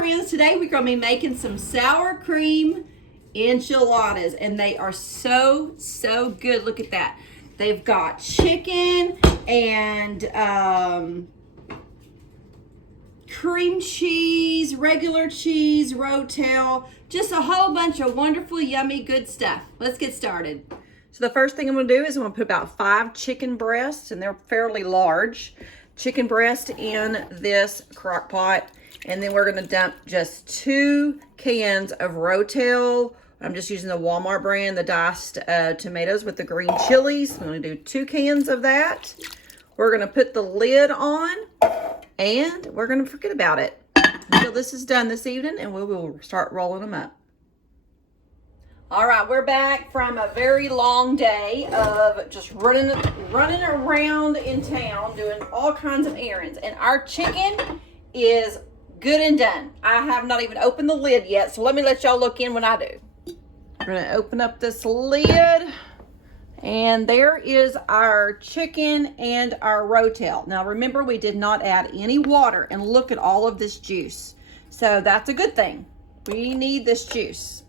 friends, today we're going to be making some sour cream enchiladas, and they are so good. Look at that. They've got chicken and cream cheese, regular cheese, rotel, just a whole bunch of wonderful, yummy, good stuff. Let's get started. So the first thing I'm going to do is I'm going to put about 5 chicken breasts, and they're fairly large, chicken breast in this crock pot. And then we're going to dump just 2 cans of rotel. I'm just using the Walmart brand, the diced tomatoes with the green chilies. I'm going to do 2 cans of that. We're going to put the lid on, and we're going to forget about it until this is done this evening, and we will start rolling them up. All right, we're back from a very long day of just running around in town doing all kinds of errands, and our chicken is good and done. I have not even opened the lid yet, so let me let y'all look in when I do. We're gonna open up this lid, and there is our chicken and our rotel. Now remember, we did not add any water, and look at all of this juice. So that's a good thing. We need this juice.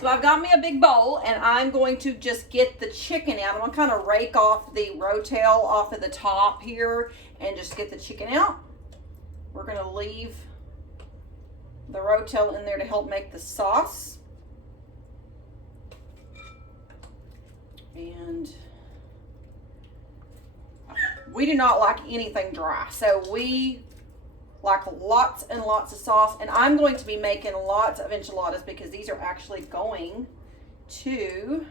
So I've got me a big bowl, and I'm going to just get the chicken out. I'm gonna kind of rake off the rotel off of the top here and just get the chicken out. We're going to leave the rotel in there to help make the sauce. And we do not like anything dry, so we like lots and lots of sauce. And I'm going to be making lots of enchiladas because these are actually going to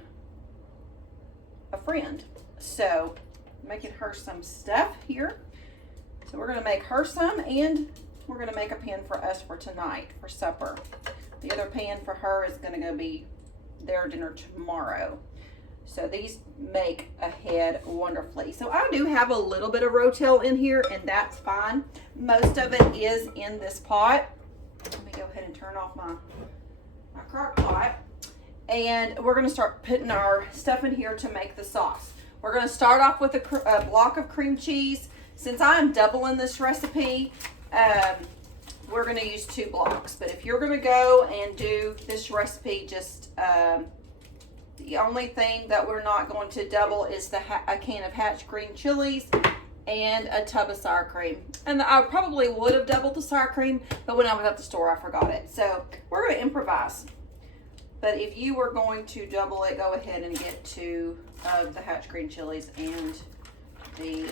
a friend. So making her some stuff here. So we're going to make her some, and we're going to make a pan for us for tonight for supper. The other pan for her is going to be their dinner tomorrow. So these make ahead wonderfully. So I do have a little bit of rotel in here, and that's fine. Most of it is in this pot. Let me go ahead and turn off my crock pot. And we're going to start putting our stuff in here to make the sauce. We're going to start off with a block of cream cheese. Since I'm doubling this recipe, we're going to use 2 blocks. But if you're going to go and do this recipe, just the only thing that we're not going to double is a can of Hatch green chilies and a tub of sour cream. And I probably would have doubled the sour cream, but when I was at the store, I forgot it. So we're going to improvise. But if you were going to double it, go ahead and get 2 of the Hatch green chilies and the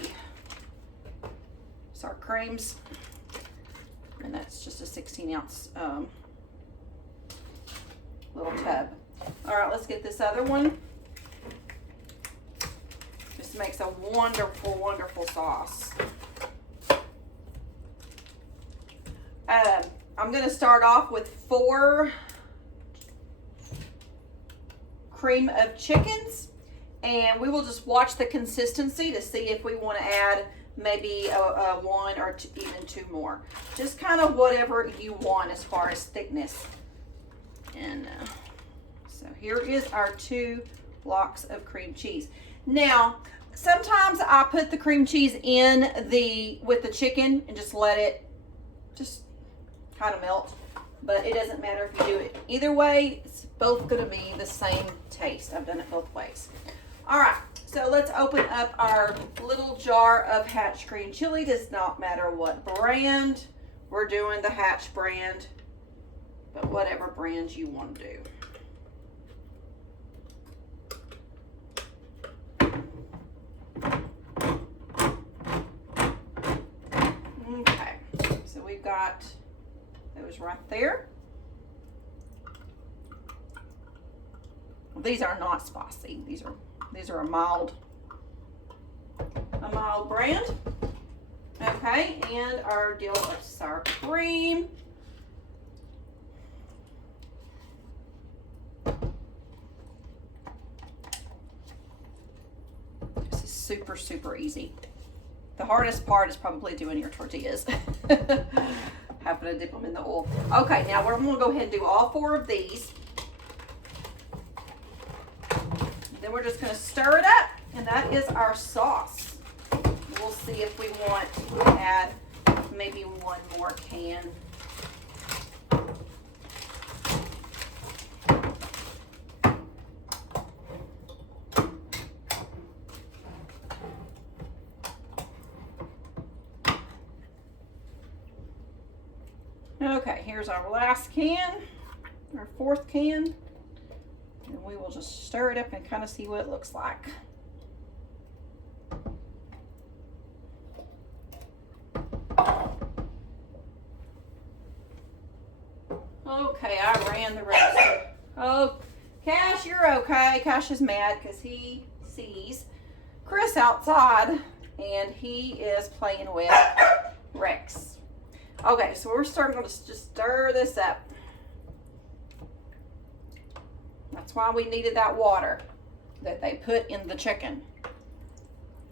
sour creams, and that's just a 16-ounce little tub. All right, let's get this other one. This makes a wonderful sauce. I'm going to start off with 4 cream of chickens, and we will just watch the consistency to see if we want to add maybe 1 or even 2 more. Just kind of whatever you want as far as thickness. And so here is our 2 blocks of cream cheese. Now, sometimes I put the cream cheese in with the chicken and just let it just kind of melt. But it doesn't matter if you do it either way. It's both going to be the same taste. I've done it both ways. All right. So let's open up our little jar of Hatch green chili. Does not matter what brand. We're doing the Hatch brand, but whatever brand you want to do. Okay, so we've got those right there. These are not spicy. These are a mild brand. Okay, and our deal of sour cream. This is super easy. The hardest part is probably doing your tortillas. Having to dip them in the oil. Okay, now we're going to go ahead and do all 4 of these. Then we're just going to stir it up, and that is our sauce. We'll see if we want to add maybe one more can Okay, here's our last can, our fourth can. And we will just stir it up and kind of see what it looks like. Okay, I ran the register. Oh, Cash, you're okay. Cash is mad because he sees Chris outside and he is playing with Rex. Okay, so we're starting to just stir this up. That's why we needed that water that they put in the chicken.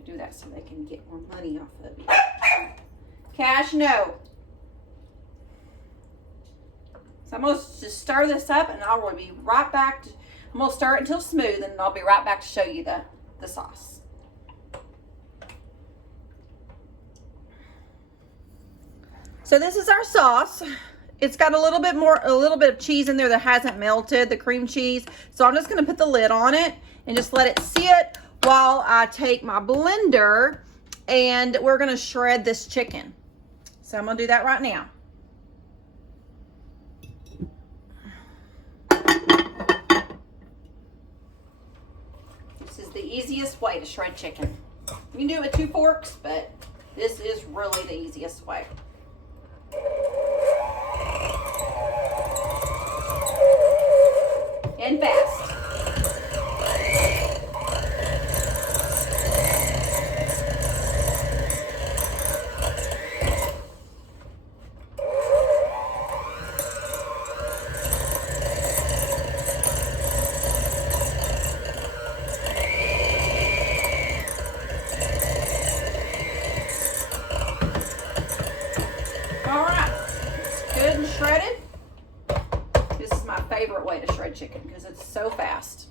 Do that so they can get more money off of you. Cash, no. So I'm going to just stir this up and I will be right back. I'm going to stir it until smooth and I'll be right back to show you the sauce. So this is our sauce. It's got a little bit of cheese in there that hasn't melted, the cream cheese. So I'm just going to put the lid on it and just let it sit while I take my blender and we're going to shred this chicken. So I'm going to do that right now. This is the easiest way to shred chicken. You can do it with 2 forks, but this is really the easiest way. And fast. All right, it's good and shredded. This is my favorite way to shred chicken because it's so fast.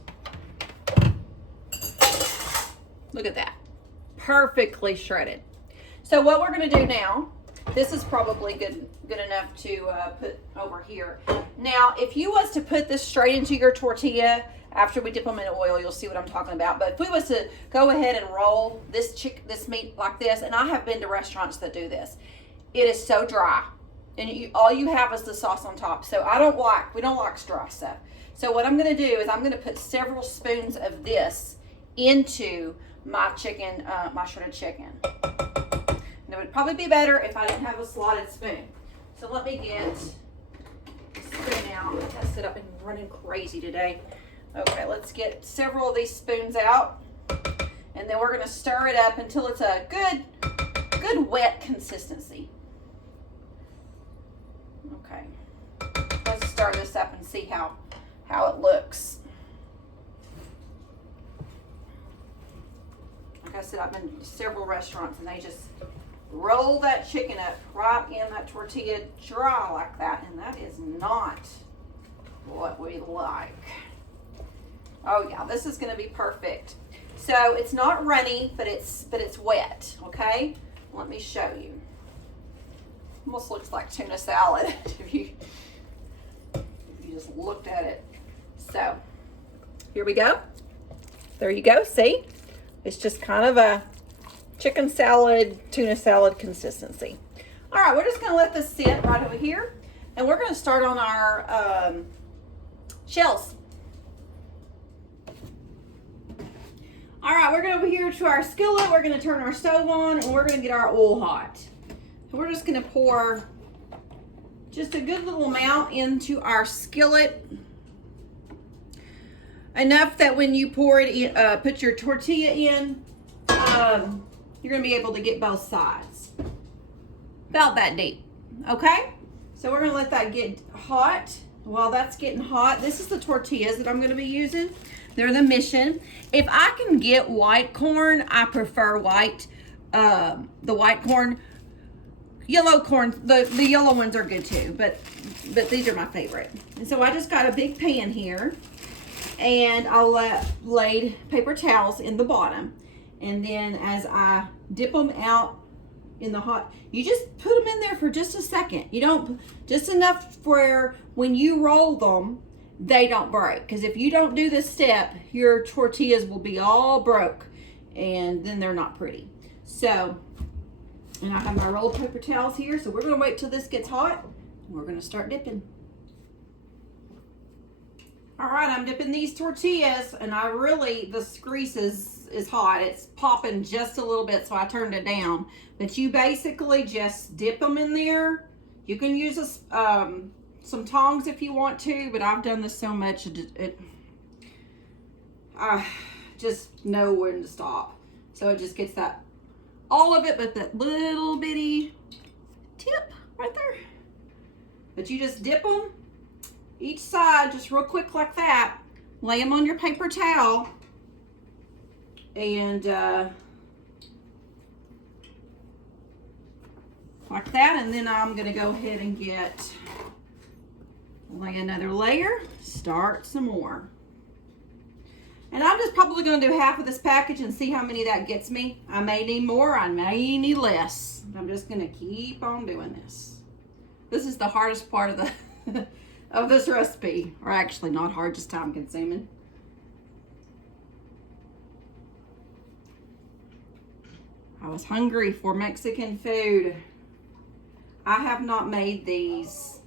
Look at that, perfectly shredded. So what we're going to do now, this is probably good enough to put over here. Now, if you was to put this straight into your tortilla after we dip them in oil, you'll see what I'm talking about. But if we was to go ahead and roll this meat like this, and I have been to restaurants that do this, it is so dry, and all you have is the sauce on top. So we don't like dry stuff. So what I'm going to do is I'm going to put several spoons of this into my chicken, my shredded chicken. And it would probably be better if I didn't have a slotted spoon. So let me get the spoon out. I messed it up and running crazy today. Okay, let's get several of these spoons out, and then we're going to stir it up until it's a good wet consistency. Okay, let's stir this up and see how it looks. Like I said, I've been to several restaurants and they just roll that chicken up right in that tortilla dry like that, and that is not what we like. Oh yeah, this is going to be perfect. So it's not runny, but it's wet. Okay, let me show you. Almost looks like tuna salad if you just looked at it. So here we go. There you go. See, it's just kind of a chicken salad, tuna salad consistency. All right, we're just going to let this sit right over here, and we're going to start on our shells. All right, we're going over here to our skillet. We're going to turn our stove on, and we're going to get our oil hot. And we're just going to pour just a good little amount into our skillet. Enough that when you pour it in, put your tortilla in, you're going to be able to get both sides. About that deep. Okay? So we're going to let that get hot. While that's getting hot, this is the tortillas that I'm going to be using. They're the Mission. If I can get white corn, I prefer white. The white corn. Yellow corn, the yellow ones are good too, but these are my favorite. And so I just got a big pan here, and I laid paper towels in the bottom. And then as I dip them out in the hot, you just put them in there for just a second. You don't, just enough where when you roll them, they don't break. Because if you don't do this step, your tortillas will be all broke, and then they're not pretty. So, and I have my rolled paper towels here, so we're gonna wait till this gets hot. we're gonna start dipping. All right, I'm dipping these tortillas, and this grease is hot. It's popping just a little bit, so I turned it down. But you basically just dip them in there. You can use some tongs if you want to, but I've done this so much, I just know when to stop. So it just gets that, all of it, but that little bitty tip right there. But you just dip them each side just real quick like that. Lay them on your paper towel and like that. And then I'm gonna go ahead and lay another layer, start some more. And I'm just probably gonna do half of this package and see how many that gets me. I may need more, I may need less. I'm just gonna keep on doing this. This is the hardest part of the of this recipe, or actually not hard, just time consuming. I was hungry for Mexican food. I have not made these.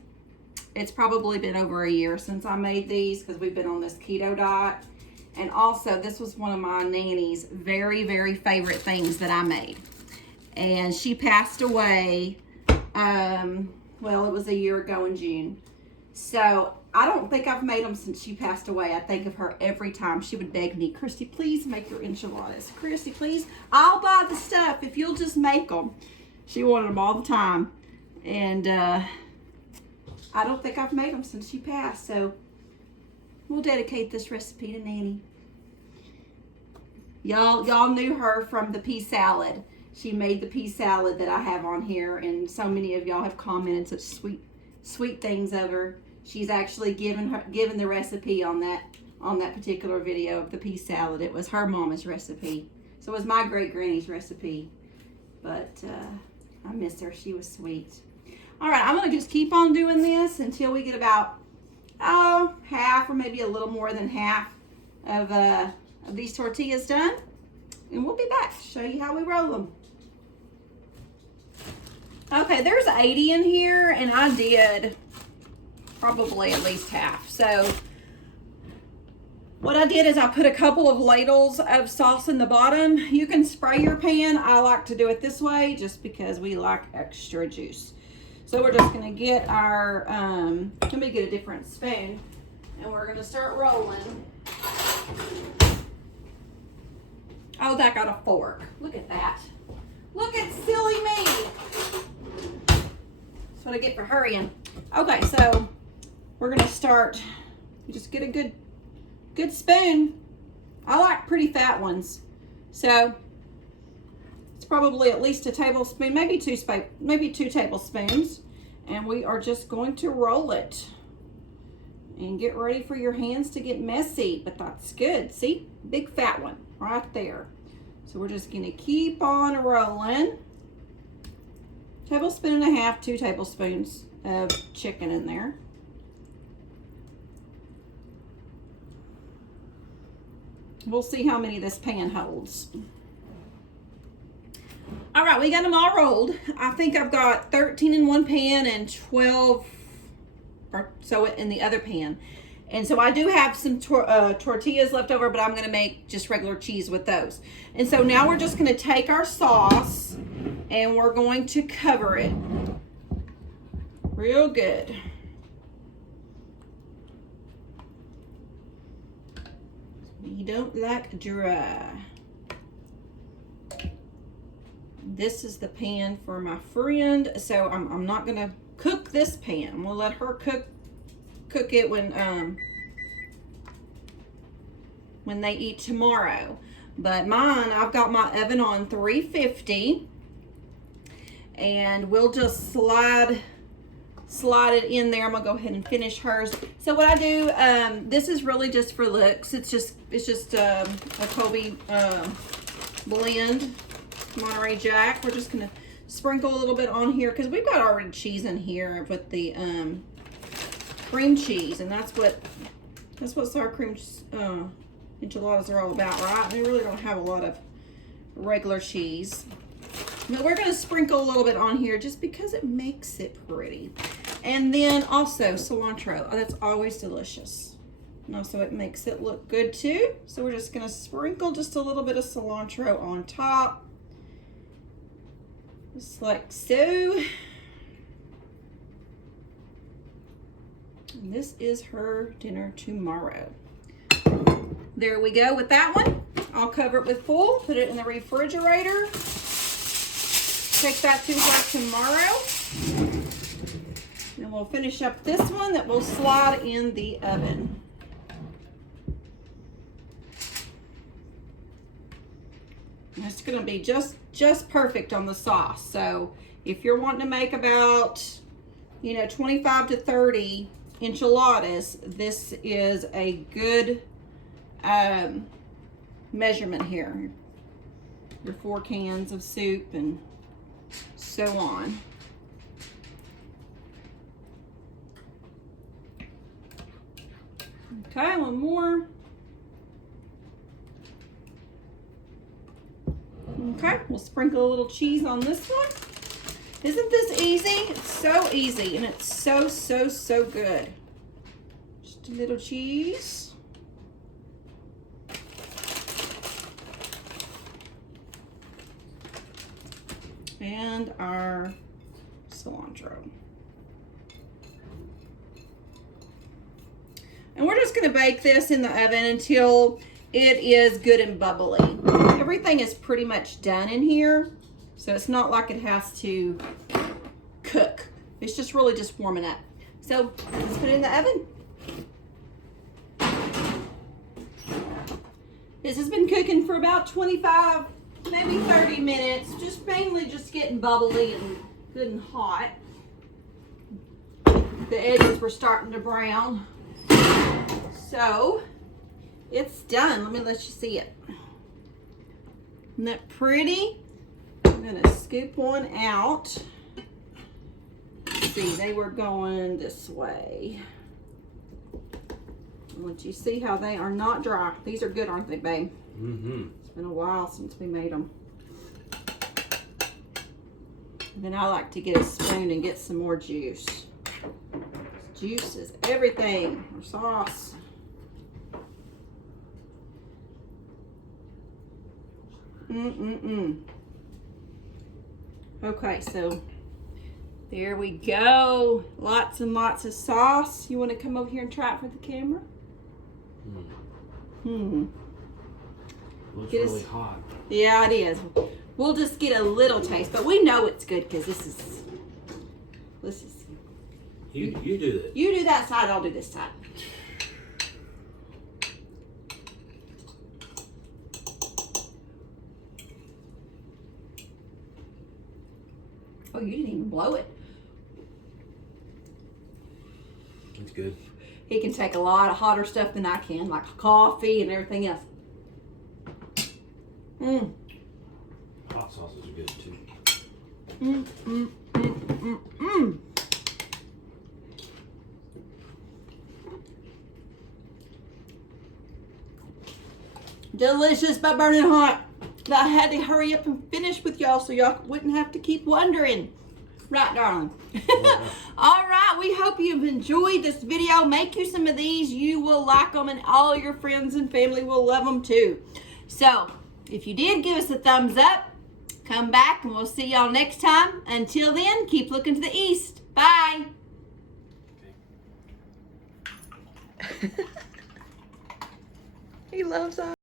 It's probably been over a year since I made these because we've been on this keto diet. And also, this was one of my nanny's very, very favorite things that I made. And she passed away, well, it was a year ago in June. So I don't think I've made them since she passed away. I think of her every time. She would beg me, Christy, please make your enchiladas. Christy, please, I'll buy the stuff if you'll just make them. She wanted them all the time. And I don't think I've made them since she passed. So we'll dedicate this recipe to Nanny. Y'all knew her from the pea salad. She made the pea salad that I have on here, and so many of y'all have commented such sweet things of her. She's actually given the recipe on that particular video of the pea salad. It was her mama's recipe. So it was my great granny's recipe. But I miss her. She was sweet. All right, I'm gonna just keep on doing this until we get about half or maybe a little more than half of these tortillas done, and we'll be back to show you how we roll them. Okay, there's 80 in here, and I did probably at least half. So what I did is I put a couple of ladles of sauce in the bottom. You can spray your pan. I like to do it this way just because we like extra juice. So we're just gonna get our, let me get a different spoon, and we're gonna start rolling. Oh, that got a fork. Look at that. Look at silly me. That's what I get for hurrying. Okay, so we're gonna start, you just get a good spoon. I like pretty fat ones. So it's probably at least a tablespoon, maybe two tablespoons. And we are just going to roll it. And get ready for your hands to get messy, but that's good. See, big fat one right there. So we're just gonna keep on rolling. Tablespoon and a half, 2 tablespoons of chicken in there. We'll see how many this pan holds. All right, we got them all rolled. I think I've got 13 in one pan and 12 or so in the other pan. And so I do have some tortillas left over, but I'm gonna make just regular cheese with those. And so now we're just gonna take our sauce and we're going to cover it real good. We don't like dry. This is the pan for my friend, so I'm not gonna cook this pan. We'll let her cook it when they eat tomorrow. But mine, I've got my oven on 350, and we'll just slide it in there. I'm gonna go ahead and finish hers. So what I do, this is really just for looks. It's just a Kobe blend, Monterey Jack. We're just gonna sprinkle a little bit on here because we've got already cheese in here with the cream cheese, and that's what sour cream enchiladas are all about, right? They really don't have a lot of regular cheese, but we're going to sprinkle a little bit on here just because it makes it pretty. And then also cilantro. Oh, that's always delicious. And also it makes it look good too. So we're just gonna sprinkle just a little bit of cilantro on top. Just like so. And this is her dinner tomorrow. There we go with that one. I'll cover it with foil, put it in the refrigerator. Take that to her tomorrow. And we'll finish up this one that will slide in the oven. And it's gonna be just perfect on the sauce. So if you're wanting to make about, 25 to 30 enchiladas, this is a good measurement here. Your 4 cans of soup and so on. Okay, one more. Okay, we'll sprinkle a little cheese on this one. Isn't this easy? It's so easy, and it's so good. Just a little cheese. And our cilantro. And we're just gonna bake this in the oven until it is good and bubbly. Everything is pretty much done in here, so it's not like it has to cook. It's just really just warming up. So let's put it in the oven. This has been cooking for about 25, maybe 30 minutes, just mainly just getting bubbly and good and hot. The edges were starting to brown. So it's done. Let me let you see it. Isn't that pretty? I'm gonna scoop one out. Let's see, they were going this way. I want you to see how they are not dry. These are good, aren't they, babe? Mm-hmm. It's been a while since we made them. And then I like to get a spoon and get some more juice. Juice is everything. Or sauce. Okay, so there we go. Lots and lots of sauce. You want to come over here and try it for the camera? Looks really hot. Yeah, it is. We'll just get a little taste, but we know it's good because this is. You do that. You do that side. I'll do this side. Oh, you didn't even blow it. That's good. He can take a lot of hotter stuff than I can, like coffee and everything else. Hot sauces are good too. Delicious but burning hot. I had to hurry up and finish with y'all so y'all wouldn't have to keep wondering. Right, darling? All right, we hope you've enjoyed this video. Make you some of these. You will like them, and all your friends and family will love them too. So, if you did, give us a thumbs up. Come back, and we'll see y'all next time. Until then, keep looking to the east. Bye. He loves us.